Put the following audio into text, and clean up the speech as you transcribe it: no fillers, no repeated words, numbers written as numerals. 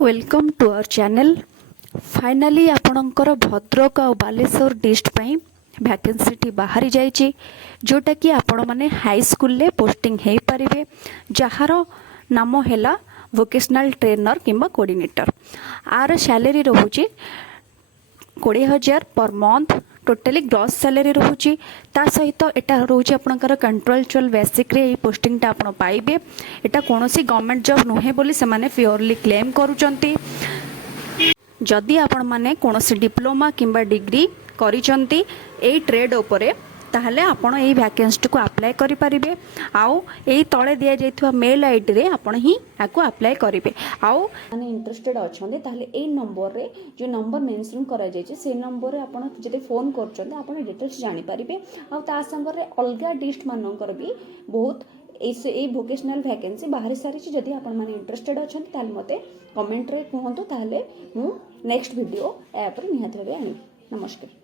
Welcome to our channel. Finally आपणकर भद्रक और Baleshwar district पई वैकेंसी बाहरी जाइए, जोटा कि आपण माने हाई स्कूल ले पोस्टिंग हो पारे, जार नाम है वोकेशनल ट्रेनर किंबा कोऑर्डिनेटर। आर सैलरी रोचे 20,000 per month, totally gross salary रोचे। ता सहित एटा रोचे आपनकर कंट्रोचुअल बेसिक रे पोस्टिंग टा आपण पाइबे। एटा कोनोसी गवर्नमेंट जॉब नुहे बोली से माने प्योरली क्लेम करूचंती। जदि आपण माने कोनोसी डिप्लोमा किंबा डिग्री करिचंती ए ट्रेड उपरे, ताहले आपण एई वैकेंसी को अप्लाई करि परिबे। आउ एई तळे दिया जायथवा मेल आईडी रे आपण ही आको अप्लाई करिवे। आउ माने इंटरेस्टेड अछंदे ताहले एई नंबर रे जो नंबर मेंशन करा जायचे से नंबर रे आपण जदि फोन करचंदे आपण डिटेल्स जानि परिबे। आउ ता संग रे अलगा डिस्ट मानकर भी बहुत ए वोकेशनल वैकेंसी बाहर सारी। जदि आपण माने इंटरेस्टेड अछंदे ताहले मते कमेंट रे कहंतु, ताहले मु नेक्स्ट वीडियो ए पर निहात भाबे आनी। नमस्कार।